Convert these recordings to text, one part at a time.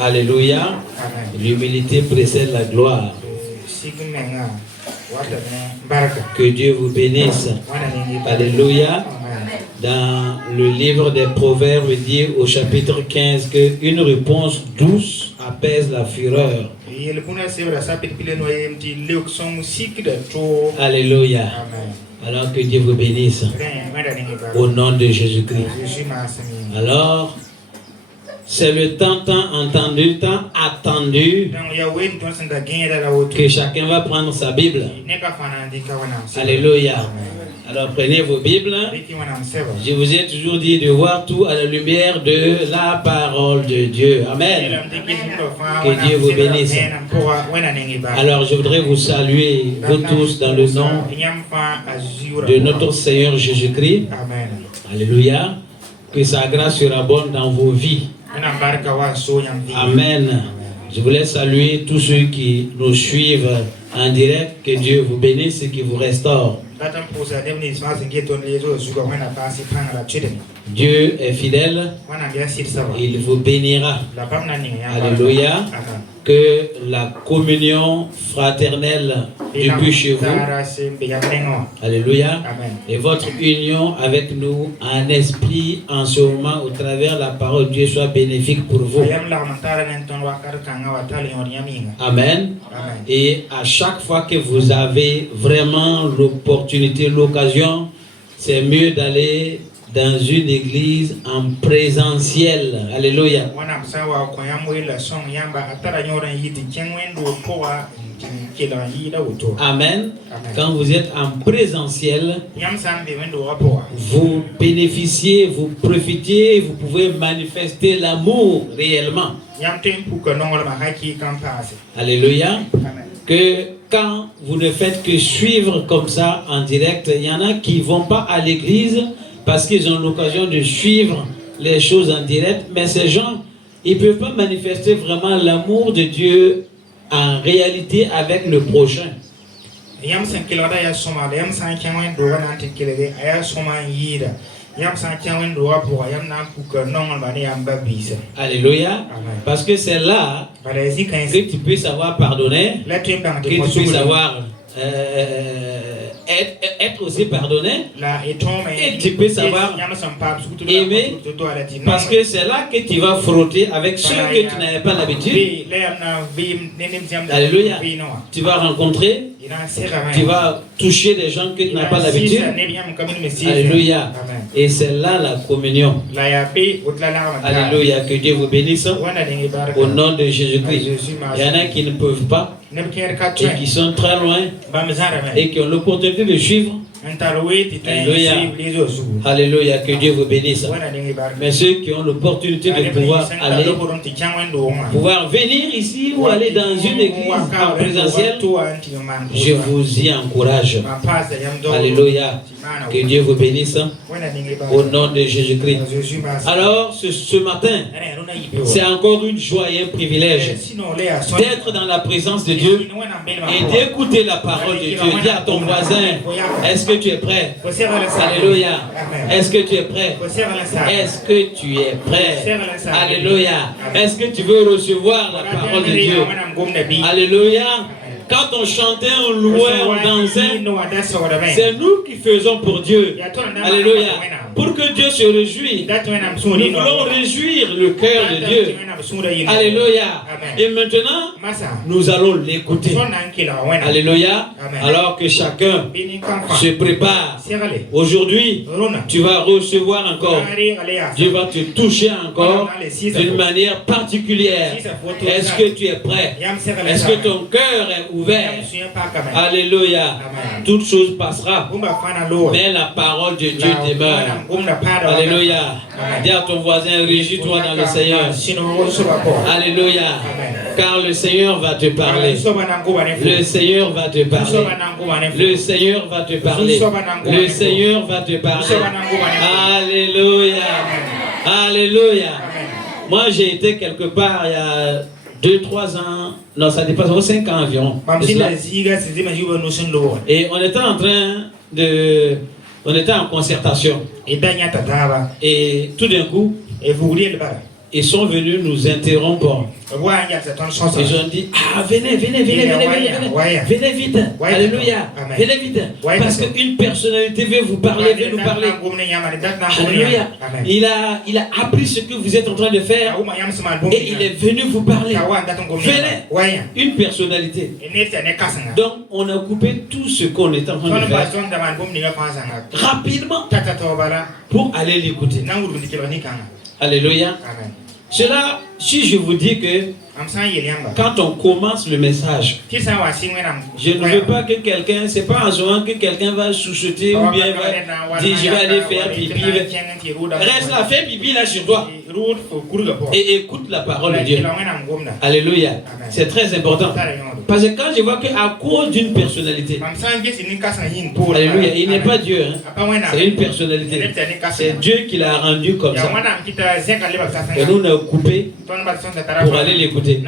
Alléluia. L'humilité précède la gloire. Que Dieu vous bénisse. Alléluia. Dans le livre des Proverbes, il dit au chapitre 15 qu'une réponse douce apaise la fureur. Alléluia. Alors que Dieu vous bénisse. Au nom de Jésus-Christ. Alors, c'est le temps entendu, temps attendu que chacun va prendre sa Bible. Alléluia. Alors prenez vos Bibles. Je vous ai toujours dit de voir tout à la lumière de la parole de Dieu. Amen. Que Dieu vous bénisse. Alors je voudrais vous saluer, vous tous, dans le nom de notre Seigneur Jésus-Christ. Alléluia. Que sa grâce sera bonne dans vos vies. Amen. Je voulais saluer tous ceux qui nous suivent en direct. Que Dieu vous bénisse et qu'il vous restaure. Dieu est fidèle. Il vous bénira. Alléluia. Que la communion fraternelle depuis chez vous. Alléluia. Et votre union avec nous en esprit en ce moment au travers la parole de Dieu soit bénéfique pour vous. Amen. Et à chaque fois que vous avez vraiment l'opportunité, l'occasion, c'est mieux d'aller dans une église en présentiel. Alléluia. Amen. Quand vous êtes en présentiel, vous bénéficiez, vous profitez, vous pouvez manifester l'amour réellement. Alléluia. Que quand vous ne faites que suivre comme ça en direct, il y en a qui ne vont pas à l'église parce qu'ils ont l'occasion de suivre les choses en direct, mais ces gens, ils ne peuvent pas manifester vraiment l'amour de Dieu en réalité avec le prochain. Alléluia. Parce que c'est là que tu peux savoir pardonner, que tu peux savoir être aussi pardonné, et tu peux savoir aimer, parce que c'est là que tu vas frotter avec ceux que tu n'avais pas l'habitude. Alléluia. Tu vas rencontrer, tu vas toucher des gens que tu n'as pas l'habitude. Alléluia. Et c'est là la communion. Alléluia. Que Dieu vous bénisse au nom de Jésus-Christ. Il y en a qui ne peuvent pas et qui sont très loin et qui ont l'opportunité de suivre. Alléluia. Alléluia, que Dieu vous bénisse. Mais ceux qui ont l'opportunité de pouvoir aller, pouvoir venir ici ou aller dans une église en présentiel, je vous y encourage. Alléluia. Que Dieu vous bénisse au nom de Jésus-Christ. Alors, ce matin, c'est encore une joie et un privilège d'être dans la présence de Dieu et d'écouter la parole de Dieu. Dis à ton voisin, est-ce que tu es prêt? Alléluia. Est-ce que tu es prêt? Est-ce que tu es prêt? Alléluia. Est-ce que tu veux recevoir la parole de Dieu? Alléluia. Quand on chantait, on louait, on dansait, c'est nous qui faisons pour Dieu. Alléluia. Pour que Dieu se réjouisse, nous voulons réjouir le cœur de Dieu. Alléluia. Et maintenant, nous allons l'écouter. Alléluia. Alors que chacun se prépare. Aujourd'hui, tu vas recevoir encore. Dieu va te toucher encore d'une manière particulière. Est-ce que tu es prêt? Est-ce que ton cœur est ouvert? Alléluia. Toute chose passera, mais la parole de Dieu demeure. Alléluia. Dis à ton voisin, régis-toi dans le Seigneur. Alléluia. Car le Seigneur va te parler. Le Seigneur va te parler. Le Seigneur va te parler. Le Seigneur va te parler. Alléluia. Alléluia. Moi, j'ai été quelque part il y a 2-3 ans, non, ça dépasse 5 ans environ. Et on était en train de... On était en concertation. Et tout d'un coup, Ils sont venus nous interrompre. Ils ont dit, ah, venez vite. Alléluia. Venez vite. Parce qu'une personnalité veut vous parler, veut nous parler. Alléluia. Il a appris ce que vous êtes en train de faire. Et il est venu vous parler. Venez. Une personnalité. Donc, on a coupé tout ce qu'on est en train de faire rapidement pour aller l'écouter. Alléluia. Cela, si je vous dis que quand on commence le message, je ne veux pas que quelqu'un, c'est pas en ce moment que quelqu'un va chuchoter ou bien va dire je vais aller faire pipi. Reste là, fais pipi là sur toi et écoute la parole de Dieu. Alléluia. C'est très important. Parce que quand je vois qu'à cause d'une personnalité, alléluia, il n'est pas Dieu, hein. C'est une personnalité. C'est Dieu qui l'a rendu comme ça. Et nous, on a coupé pour aller l'écouter.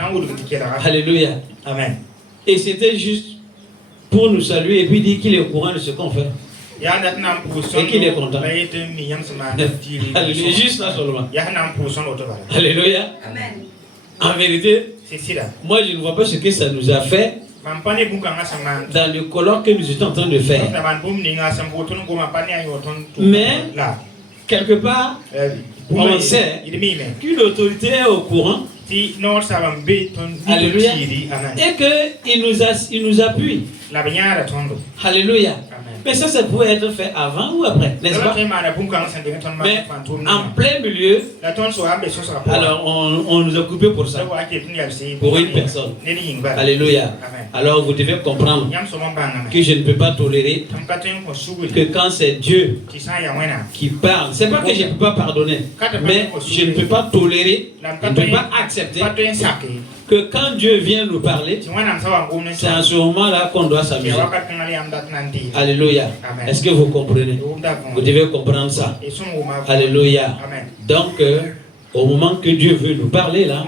Alléluia. Amen. Et c'était juste pour nous saluer et puis dire qu'il est au courant de ce qu'on fait. Et qu'il est content. Alléluia. Juste là seulement. Alléluia. Amen. En vérité, moi je ne vois pas ce que ça nous a fait dans le colloque que nous étions en train de faire. Mais quelque part, on sait qu'une autorité est au courant. Alléluia. Et qu'il nous appuie. Alléluia. Mais ça pouvait être fait avant ou après, n'est-ce pas? Mais en plein milieu, alors on nous a coupé pour ça, pour une personne. Alléluia. Alors vous devez comprendre que je ne peux pas tolérer que quand c'est Dieu qui parle, c'est pas que je ne peux pas pardonner, mais je ne peux pas tolérer, je ne peux pas accepter que quand Dieu vient nous parler, c'est à ce moment-là qu'on doit s'amuser. Alléluia. Est-ce que vous comprenez? Vous devez comprendre ça. Alléluia. Donc, au moment que Dieu veut nous parler là,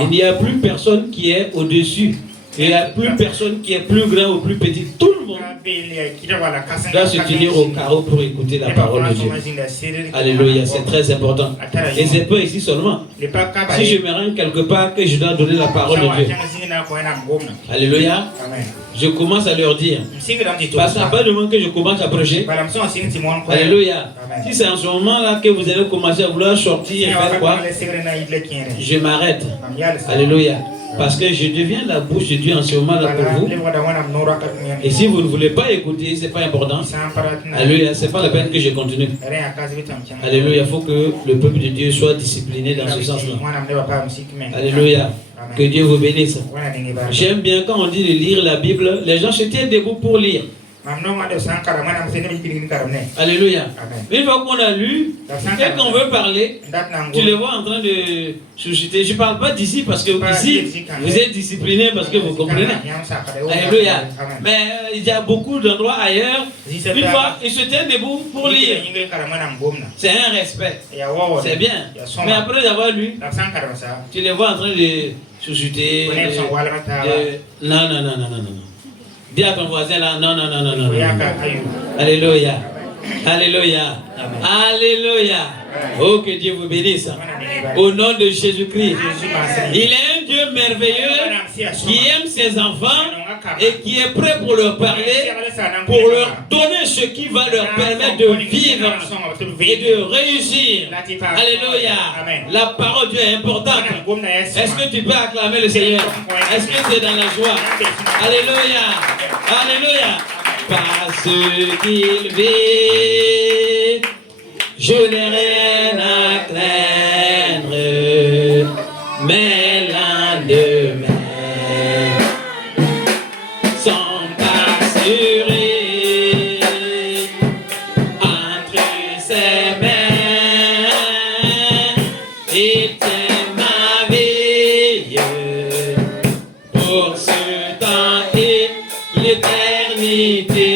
il n'y a plus personne qui est au-dessus. Il n'y a plus personne qui est plus grand ou plus petit. Tout le monde doit se tenir au carreau pour écouter la parole de Dieu. Alléluia, c'est très important. Et c'est pas ici seulement. Si je me rends quelque part que je dois donner la parole de Dieu. Alléluia. Je commence à leur dire. Parce qu'à pas de moment que je commence à prêcher. Alléluia. Si c'est en ce moment-là que vous allez commencer à vouloir sortir et faire quoi, je m'arrête. Alléluia. Parce que je deviens la bouche de Dieu en ce moment-là pour vous. Et si vous ne voulez pas écouter, ce n'est pas important. Alléluia, ce n'est pas la peine que je continue. Alléluia, il faut que le peuple de Dieu soit discipliné dans ce sens-là. Alléluia, que Dieu vous bénisse. J'aime bien quand on dit de lire la Bible, les gens se tiennent debout pour lire. Alléluia. Une fois qu'on a lu et qu'on veut parler, tu les vois en train de susciter. Je ne parle pas d'ici parce que ici, vous êtes disciplinés parce que vous comprenez. Alléluia. Mais il y a beaucoup d'endroits ailleurs. Une fois, ils se tiennent debout pour lire. C'est un respect. C'est bien. Mais après avoir lu, tu les vois en train de susciter. Non. Dis à ton voisin là, non. Alléluia. Alléluia. Alléluia. Oh, que Dieu vous bénisse. Au nom de Jésus-Christ. Il est un Dieu merveilleux qui aime ses enfants et qui est prêt pour leur parler, pour leur donner ce qui va leur permettre de vivre et de réussir. Alléluia. La parole de Dieu est importante. Est-ce que tu peux acclamer le Seigneur? Est-ce que tu es dans la joie? Alléluia. Alléluia. Parce qu'il vit, je n'ai rien à craindre, mais l'endemain sont assurés entre ses mains. Il tient ma vie pour ce temps et l'éternité.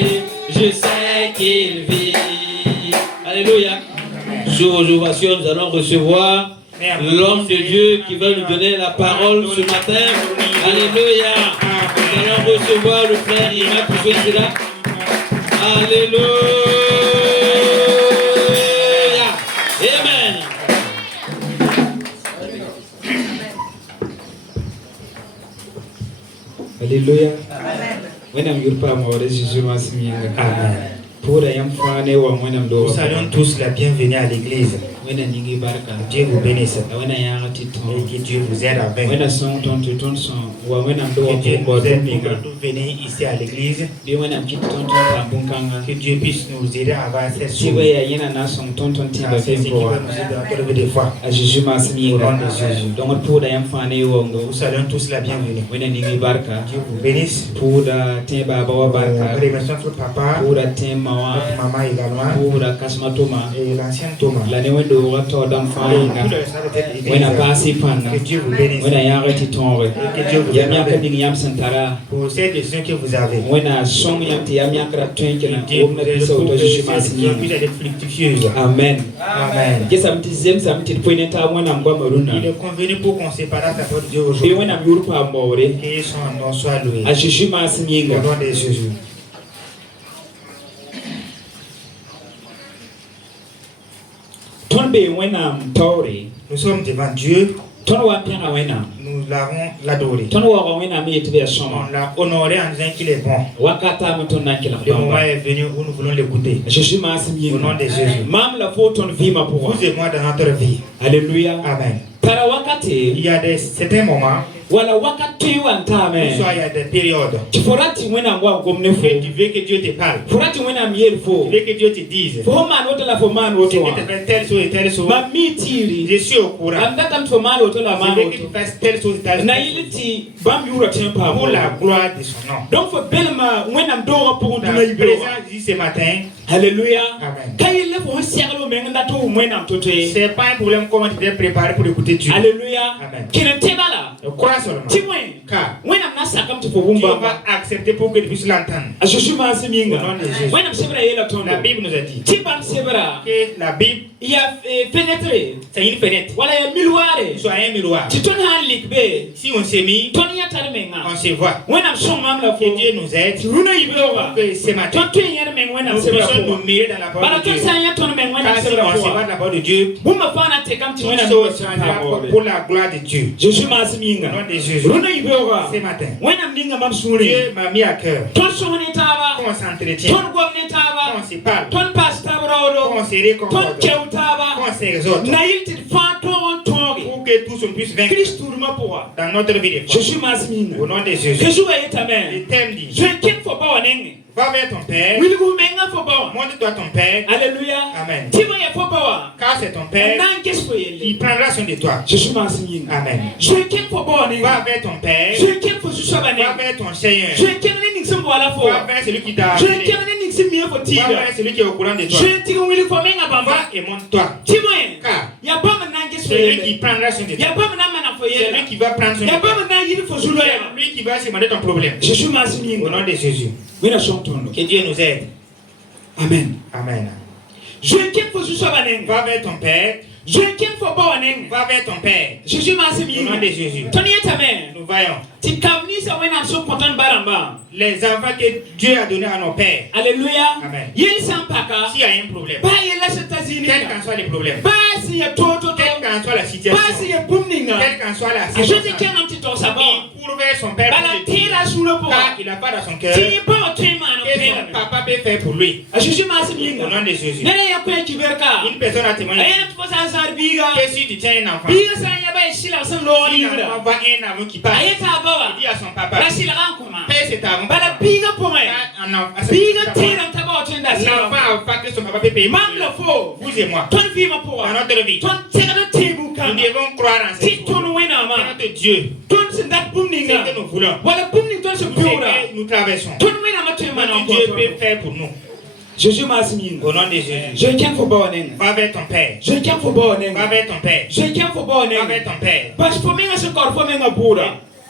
Je sais qu'il vit. Alléluia. Sous vos ovations, nous allons recevoir l'homme de Dieu qui va nous donner la parole ce matin. Alléluia. Nous allons recevoir le frère Ima Poussouissira. Alléluia. Amen. Alléluia. Amen. Nous saluons tous la bienvenue à l'église. Dieu vous bénisse. Et que Dieu vous aide à vaincre. Que Dieu nous aide pour venir ici à l'église. Que Dieu puisse nous aider à avoir cette chose. C'est ce qui va nous aider à relever des fois. Au nom de Jésus. Nous saluons tous la bienvenue. Dieu vous bénisse. Remercions notre papa, notre maman également, et l'ancien Thomas. Que Dieu vous bénisse. Et que Dieu vous bénisse pour cette décision que vous avez. Amen. Amen. Il est convenu pour qu'on sépare sa parole de Dieu aujourd'hui. Que son nom soit loué. Au nom de Jésus. Nous sommes devant Dieu. Nous l'avons adoré. On l'a honoré en disant qu'il est bon. Le moment est venu où nous voulons l'écouter. Au nom de Jésus. Vous et moi dans notre vie. Alléluia. Amen. Il y a certains moments. Soit il y a des périodes. Tu veux que Dieu te parle. Tu veux que Dieu te dise. Tu veux faire telle chose et telle chose. Je suis au courant. Je veux que tu fasses telle chose et telle chose. Pour la gloire de son nom. Donc, la présence dit ce matin. Alléluia. Amen. C'est pas un problème comment tu t'es préparé pour écouter Dieu. Alléluia. Amen. Crois seulement. Car Dieu va accepter pour que tu puisses l'entendre. Au nom de Jésus. La Bible nous a dit que la Bible, il y a pénétré. C'est une fenêtre. Soit un miroir. Si on s'est mis, on se voit. Que Dieu nous aide. Que ce matin, nous puissions nous mirer dans la parole de Dieu. Car si on se voit dans la parole de Dieu, tout chose changera pour la gloire de Dieu. Au nom de Jésus. Ce matin, Dieu m'a mis à cœur qu'on s'entretient, qu'on se parle, qu'on se réconforte, qu'on s'exhorte, pour que tous on puisse vaincre dans notre vie de foi. Au nom de Jésus. Le thème dit: va vers ton père. Montre-toi ton père. Alléluia. Amen. Car c'est ton père. Il prendra soin de toi. Amen. Va vers ton père. Va vers ton Seigneur. Va vers celui qui t'a appelé. Va vers celui qui est au courant de toi. Va et montre-toi. Car c'est lui qui prendra soin de toi. C'est lui qui va prendre soin de toi. C'est lui qui va se demander ton problème. Au nom de Jésus. Que Dieu nous aide. Amen. Amen. Va vers ton père. Va vers ton père. Au nom de Jésus. Nous voyons les enfants que Dieu a donnés à nos pères. Alléluia. Amen. S'il y a un problème, quel qu'en soit le problème, quelle qu'en soit la situation, quelle qu'en soit la situation, il court vers son père pour le dire, car il n'a pas dans son cœur que son papa peut faire pour lui. Au nom de Jésus. Une personne a témoigné que si tu tiens un enfant, si l'enfant voit un enfant qui passe, il dit à son papa: Père, c'est avant. L'enfant a fait que son papa peut payer. Vous et moi, dans notre vie, nous devons croire en cette chose. Notre Dieu, c'est que nous voulons, c'est que nous traversons. Notre Dieu peut faire pour nous. Jésus m'a assigné. Au nom de Jésus. Va vers ton père. Va vers ton père. Va vers ton père.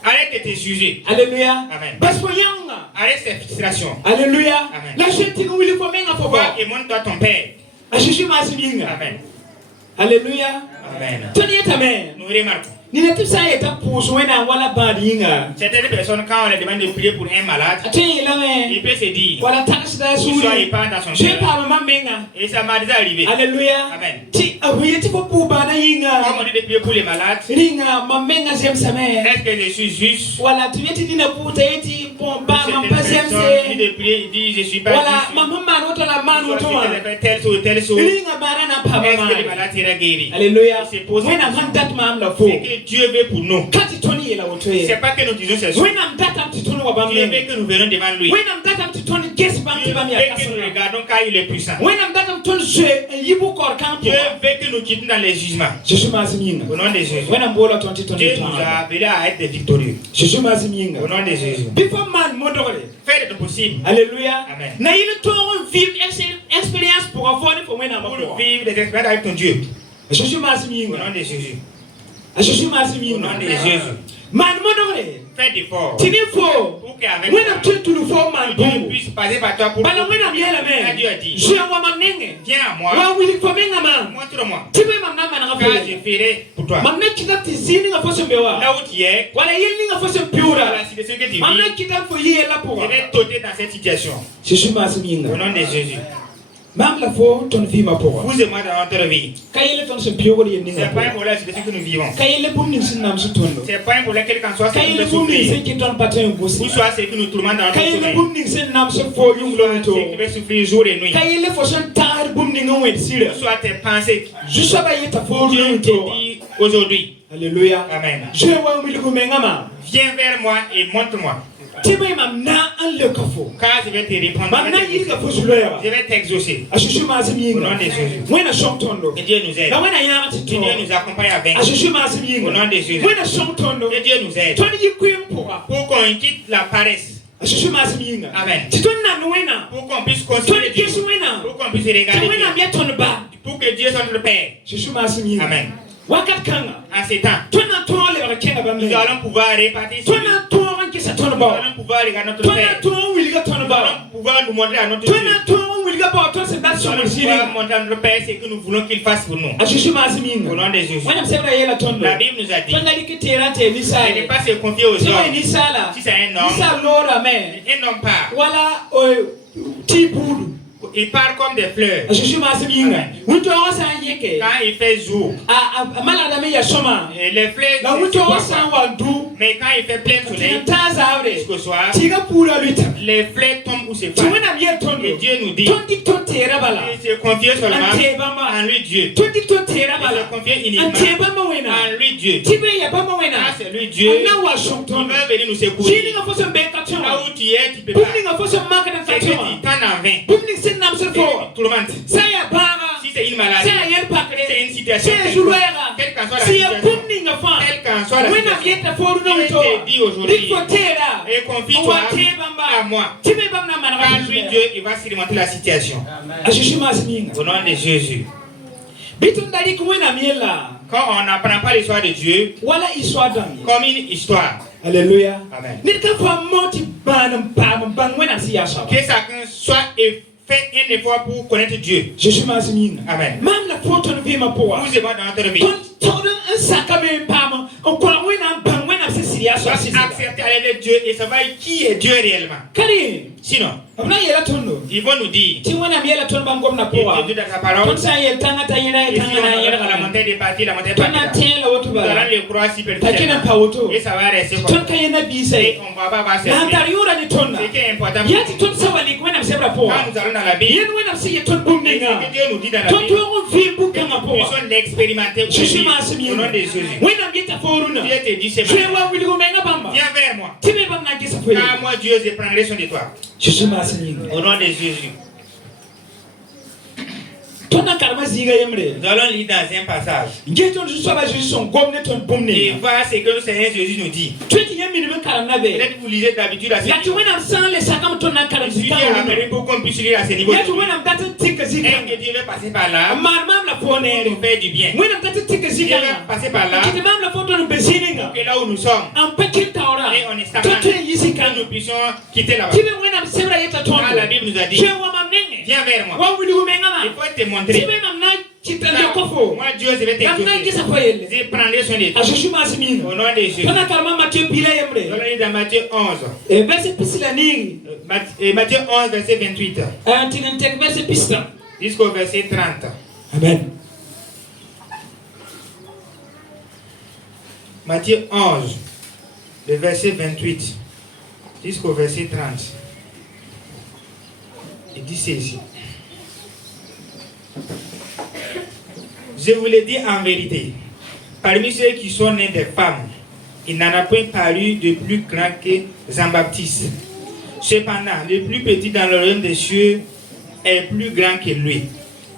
Arrête de te juger. Alléluia. Amen. Arrête cette frustration. Alléluia. Amen. Va et montre-toi ton père. Amen. Alléluia. Amen. Nous remarquons Certaines personnes, quand on leur demande de prier pour un malade, il peut se dire, il soit épais dans son cœur. Et ça m'a déjà arrivé. Alléluia. Amen. Comme on dit de prier pour les malades, est-ce que je suis juste? Voilà, tu veux te dire pour te dire bon bah ma patience il dit de prier, il dit je suis pas voilà juste. maman manoto la manoto tel chose. Est-ce que les malades sera guéri? Alléluia. C'est que Dieu veut pour nous. C'est pas que nous disons ces choses. Dieu veut que nous verrons devant lui. Dieu veut que nous regardons car il est puissant. Dieu veut que nous quittions dans les jugements. Au nom de Jésus. Dieu nous a appelés à être des victorieux. Au nom de Jésus. Fais de possible. Alléluia. Amen. Vivre expérience pour avoir une vivre des expériences avec ton Dieu. Au nom de Jésus. Au nom de Jésus. Fais d'efforts. Pour qu'avec toi, Dieu puisse passer par toi pour Dieu a dit, viens à moi, montre-moi, car je ferai pour toi. Là où tu es, la situation que tu vis, je vais t'ôter dans cette situation. Au nom de Jésus. Vous et moi dans notre vie. C'est pas un problème de ce que nous vivons. C'est pas un problème quel qu'en soit ce que nous souffrons. Ou soit ce que nous tourmentons dans notre sommeil. Ou soit ce qui veut souffrir jour et nuit. Ou soit tes pensées. Dieu te dit aujourd'hui. Alléluia. Amen. Viens vers moi et montre-moi. Car je vais te répondre. Je vais t'exaucer. Au nom de Jésus. Que Dieu nous aide. Que Dieu nous accompagne à vaincre. Au nom de Jésus. Que Dieu nous aide. Pour qu'on quitte la paresse. Amen. Pour qu'on puisse considérer Dieu. Pour qu'on puisse regarder Dieu. Pour que Dieu soit notre Père. Amen. En ces temps, nous allons pouvoir répartir. Nous allons pouvoir regarder notre Père. Nous allons pouvoir nous montrer à notre Dieu. Nous allons pouvoir montrer à notre Père ce que nous voulons qu'il fasse pour nous. Au nom de Jésus. La Bible nous a dit de ne pas se confier aux hommes. Si c'est un homme part. Il part comme des fleurs. Quand il fait jour, les fleurs mais quand il fait plein soleil, jusqu'au soir, les fleurs tombent ou se fanent. Et Dieu nous dit, il se confie seulement en lui Dieu. Il se confie uniquement en lui Dieu. C'est lui Dieu. Il va venir nous secourir. Là où tu es, tu peux pas. C'est que tu t'en en vain. Si c'est une maladie, c'est une situation, quelle qu'en soit la situation, Dieu te dit aujourd'hui, et confie-toi à moi. Car lui, Dieu, il va surmonter la situation. Au nom de Jésus. Quand on n'apprend pas l'histoire de Dieu, comme une histoire. Alléluia. Amen. Que chacun soit fait un effort pour connaître Dieu. Amen. Vous et moi dans notre vie. Accepter aller vers Dieu et savoir qui est Dieu réellement. Sinon, ils vont nous dire Dieu dans sa parole. Et si on va à la montée des parties, la montée des parties, nous allons le croire superficiellement. Et ça va rester comme ça. Et on va pas voir cette vie. Ce qui est important, quand nous allons dans la Bible, et ce que Dieu nous dit dans la Bible, que nous puissions l'expérimenter aussi. Au nom de Jésus. Dieu te dit c'est maintenant. Viens vers moi. Car moi, Dieu, je prendrai soin de toi. Au nom de Jésus. Nous allons lire dans un passage et voir ce que le Seigneur Jésus nous dit. Peut-être vous lisez d'habitude à ce niveau. Il suffit pour qu'on puisse lire à ce niveau. Et que Dieu veut passer par là pour nous faire du bien. Dieu veut passer par là pour que là où nous sommes et on est stagnant, que nous puissions quitter là-bas. Car la Bible nous a dit, viens vers moi. Il faut te montrer Moi, Dieu, je vais t'exaucer. Je prendrai soin de toi. Au nom de Jésus. Dans Matthieu 11. Et Matthieu 11, verset 28. Jusqu'au verset 30. Amen. Matthieu 11, le verset 28 jusqu'au verset 30. Il dit ceci. Je vous le dis en vérité, parmi ceux qui sont nés des femmes, il n'en a point paru de plus grand que Jean-Baptiste. Cependant, le plus petit dans le royaume des cieux est plus grand que lui.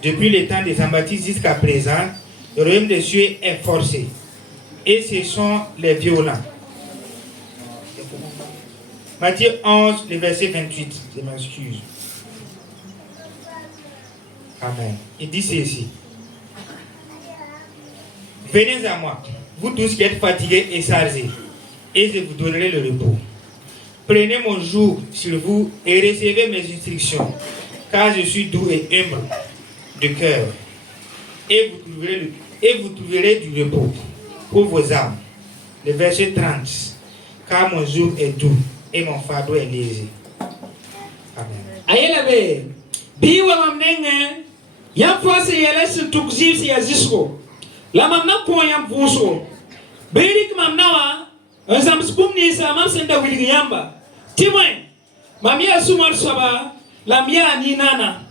Depuis le temps de Jean-Baptiste jusqu'à présent, le royaume des cieux est forcé. Et ce sont les violents. Matthieu 11, le verset 28. Je m'excuse. Amen. Il dit ceci. Venez à moi, vous tous qui êtes fatigués et chargés, et je vous donnerai le repos. Prenez mon joug sur vous et recevez mes instructions, car je suis doux et humble de cœur, et vous trouverez du repos pour vos âmes. Le verset 30. Car mon joug est doux et mon fardeau est léger. Amen. Ayelabe, biwa mamnenge, yam fase yele sintukzib si yazisko. La mamna ko yam vuso. Berik mamnawa, azam spumni sa mam senda wilgi yamba. Timwe, mamia sumar saba, la mia ni nana.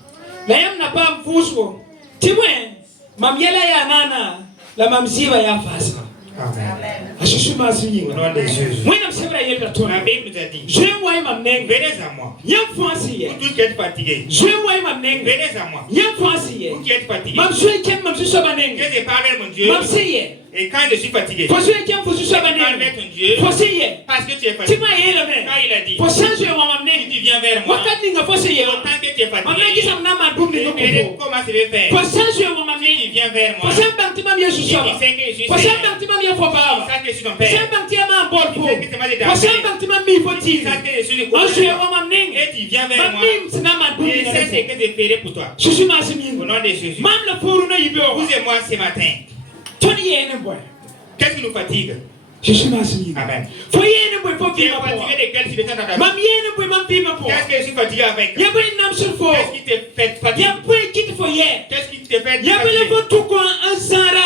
La yam na pam vuso. Timwe, mamia la ya nana, la mamziba ya fasa. Amen. Au nom de Jésus. La Bible nous a dit. Venez à moi. Vous tous qui êtes fatigués. Venez à moi. Vous qui êtes fatigués. Je parle avec mon Dieu. Et quand je suis fatigué, je parle avec ton Dieu. Parce que tu es fatigué. Quand il a dit, si tu viens vers moi, autant que tu es fatigué, je verrai comment je vais faire. Si tu viens vers moi, et tu sais que je suis Seigneur, tu sais que je suis ton Père, tu sais que c'est moi de ta paix, tu sais que je suis le courage, et tu viens vers moi, et je sais ce que je ferai pour toi. Au nom de Jésus. Vous et moi ce matin. Qu'est-ce qui nous fatigue? Amen. Tu es fatigué de quelle situation dans ta vie? Qu'est-ce que je suis fatigué avec? Qu'est-ce qui te fait fatiguer? Qu'est-ce qui te fait fatiguer?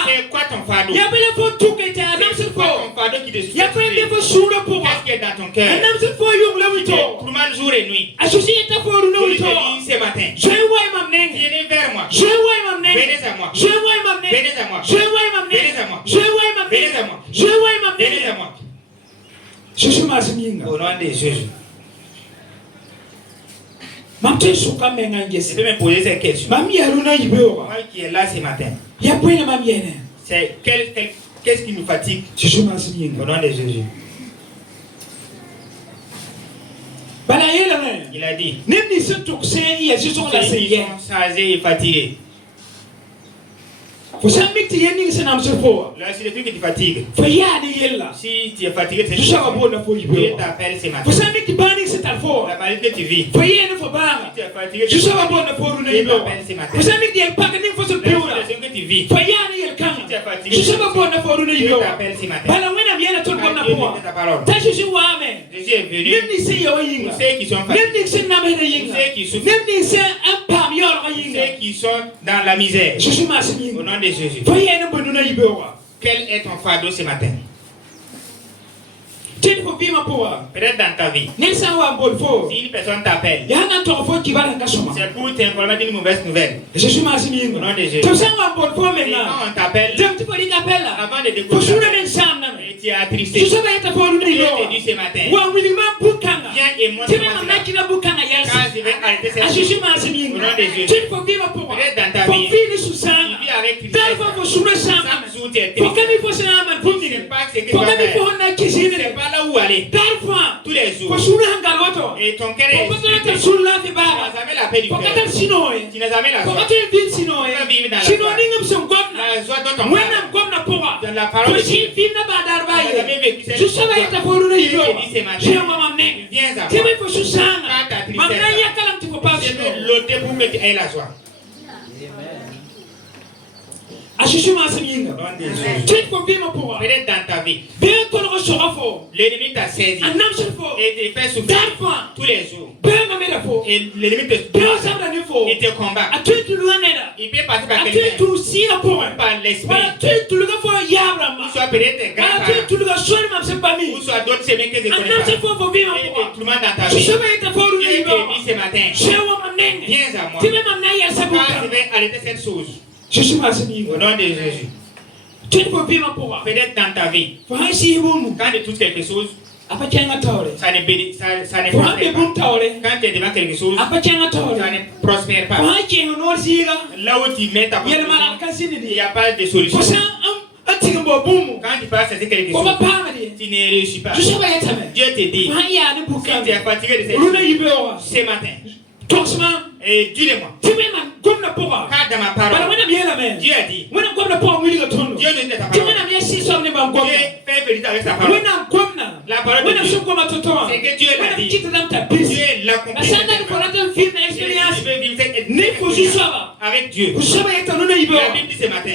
C'est quoi ton fardeau? C'est quoi ton fardeau qui te souffre? Qu'est-ce qui est dans ton cœur? Tu te mal jour et nuit. Je te dis ce matin, viens vers moi. Venez à moi. Venez à moi. Venez à moi. Venez à moi. Venez à moi. Au nom de Jésus. Je peux me poser cette question. Moi qui est là ce matin. C'est qu'est-ce qui nous fatigue? Au nom de Jésus. Il a dit. Ceux qui sont chargés et fatigués. Là, si le truc qui te fatigue, si tu es fatigué, c'est Dieu t'appelle ce matin. La maladie que tu vis, si tu es fatigué, Dieu t'appelle ce matin. La situation que tu vis, si tu es fatigué, Dieu t'appelle ce matin. Ta parole. Jésus est venu pour ceux qui sont fatigués, pour ceux qui souffrent, ceux qui sont dans la misère. Au nom de Jésus. Quel est ton fardeau ce matin? Peut-être dans ta vie. Si une personne t'appelle, c'est pour t'informer d'une mauvaise nouvelle. Au nom de Jésus. Et quand on t'appelle, avant de découvrir, et tu es attristé, Dieu te dit ce matin, viens et montre-moi car je vais arrêter cette chose. Au nom de Jésus. Peut-être dans ta vie, tu vis avec tristesse. Chaque jour tu es triste. Tu ne sais pas ce que tu vas faire. Tu ne sais pas là où aller. Tous les jours. Et ton cœur est triste. Tu n'as jamais la paix du cœur. Tu n'as jamais la joie. Tu vas vivre dans la joie. La joie de ton cœur. Dans la parole de Dieu. Tu n'as jamais vécu cette joie. Dieu te dit ce matin, viens à moi. Quand ta tristesse, je vais l'ôter pour que tu aies la joie. Peut-être dans ta vie, l'ennemi t'a saisi et te fait souffrir tous les jours. Et l'ennemi te combat. Il peut passer par quelqu'un, par l'esprit, ou soit peut-être grand-parents, ou soit d'autres semaines que je connais pas. Et tout le monde dans ta vie. Dieu te dit ce matin, viens à moi. Car je vais arrêter cette chose. Au nom de Jésus. Peut-être dans ta vie, quand tu touches quelque chose, ça ne prospère pas. Quand tu es devant quelque chose, ça ne prospère pas. Là où tu mets ta position, il n'y a pas de solution. Quand tu passes à quelque chose, tu ne réussis pas. Dieu te dit, quand tu es fatigué de cette chose, ce matin, et dis-le-moi. Car dans ma parole, Dieu a dit, Dieu nous dit ta parole. Dieu fait vérité avec sa parole. La parole de Dieu, c'est que Dieu l'a dit. Dieu l'accomplit. Je vais vivre cette expérience avec Dieu. La Bible dit ce matin,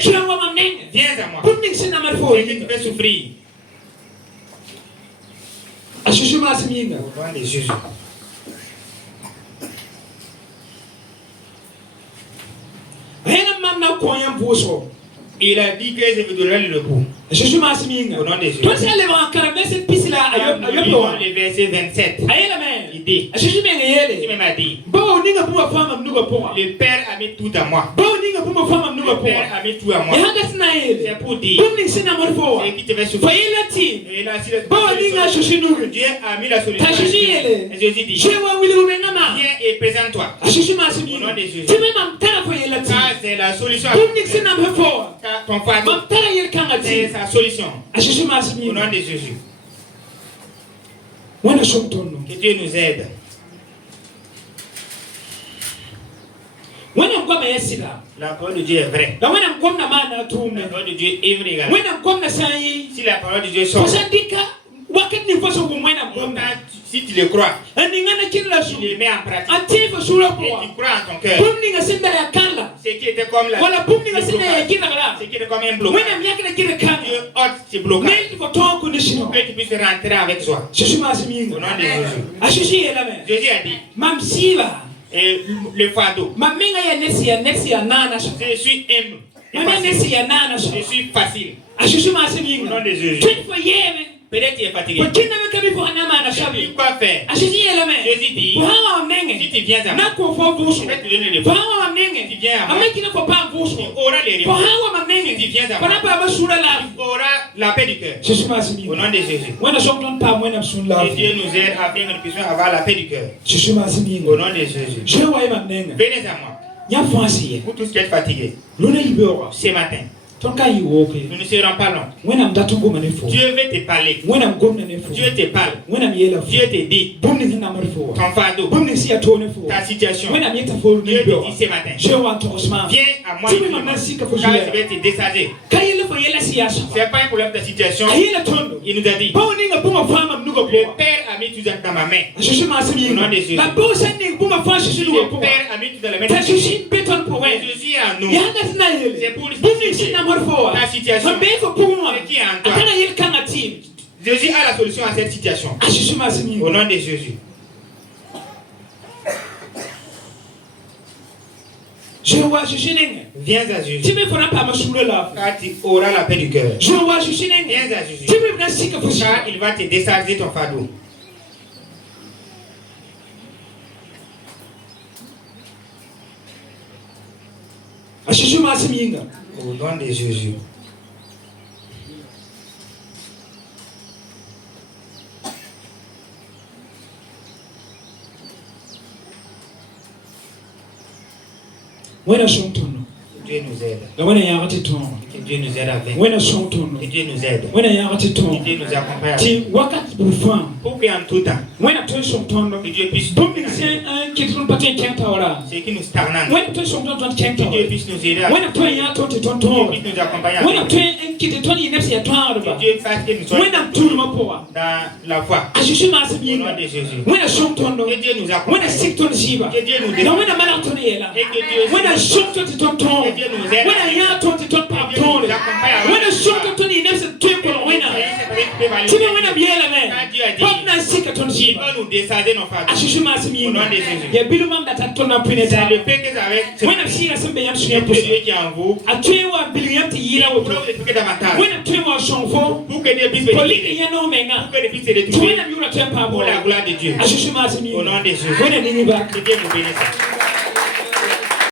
viens à moi. C'est que tu veux souffrir. Au nom de Jésus. Il a dit que je vous donnerai le repos. Au nom de Jésus. Le verset 27. Il dit, il m'a dit, le Père a mis tout à moi. Le Père a mis tout à moi. C'est pour dire, et qui te fait souffrir. Et là, si Dieu a mis la solution. Et Jésus dit, viens et présente-toi. Au nom de Jésus. Ça, c'est la solution. Car ton fardeau, c'est sa solution. Au nom de Jésus. Que Dieu nous aide. La parole de Dieu est vraie. La parole de Dieu est vraie également. Si la parole de Dieu sort, si tu le crois, tu le mets en pratique, et tu crois en ton cœur, ce qui était comme la ce qui était comme un blocage, Dieu ôte ce blocage pour que tu puisses rentrer avec joie. Au nom de Jésus. Jésus a dit, et le fardeau, je suis humble, je suis facile. Au nom de Jésus. Peut-être tu es fatigué. Tu sais plus quoi faire. Jésus dit, si tu viens à moi, je vais te donner le repos. Si tu viens à moi, tu auras les réponses. Si tu viens à moi, tu auras la paix du cœur. Au nom de Jésus. Et Dieu nous aide afin que nous puissions avoir la paix du cœur. Au nom de Jésus. Venez à moi. Vous tous qui êtes fatigués, ce matin, nous ne serons pas longs. Dieu veut te parler. Dieu te parle. Dieu te dit ton fardeau, ta situation. Dieu te dit ce matin, viens à moi, car je vais te décharger. Ce n'est pas un problème de situation. Il nous a dit, le Père a mis tout dans ma main. Au nom de Jésus. Le Père a mis tout dans la main de Jésus. Jésus est en nous. C'est pour ta situation, ce qui est en toi. Jésus a la solution à cette situation. Au nom de Jésus. Viens à Jésus. Car tu auras la paix du cœur. Viens à Jésus. Car il va te décharger ton fardeau. Au nom de Jésus. Dieu nous aide. Que Dieu nous aide avec. Que Dieu nous aide. Que Dieu nous accompagne. Pour qu'en tout temps, que Dieu puisse nous qui est pas un quintaura. C'est qui nous stagnant. When tu sont dans ton Que quintaura. Dieu puisse nous aider. When tu es à ton ton. Que Dieu puisse nous accompagner. When tu es qui te tourne il n'est pas Que Dieu fasse que nous soyons dans la foi. A Jésus m'a Au nom de Jésus. When a shop ton Que Dieu nous accompagne. when a sick ton shiba. Que Dieu nous aide. Non, when a marathon est là. Et que Dieu When a shop ton ton. Que Dieu nous aide. When a ya ton ton pas ton. When a shop ton il n'est pas tu pour when a. Tu veux when a bien la main. Pas na sick ton Il shiba. va nous descendre nos A fardeaux. Jésus m'a mis. Au nom de Jésus. Ya bilu mam da ton na pune C'est ta. le fait que avec When a si la sembe yam c'est suya Dieu push. qui est en vous. A tu wa biliyam ti yira Pour wo. vous expliquer davantage. When a tu wa shonfo. Pour que Dieu puisse Polique bénir. ya no menga. Pour que Dieu puisse se Tu retrouver. when a yura tempa Pour bo. la gloire de Dieu. A Jésus m'a mis. Au nom de Jésus. When a nini ba. Que Dieu nous bénisse.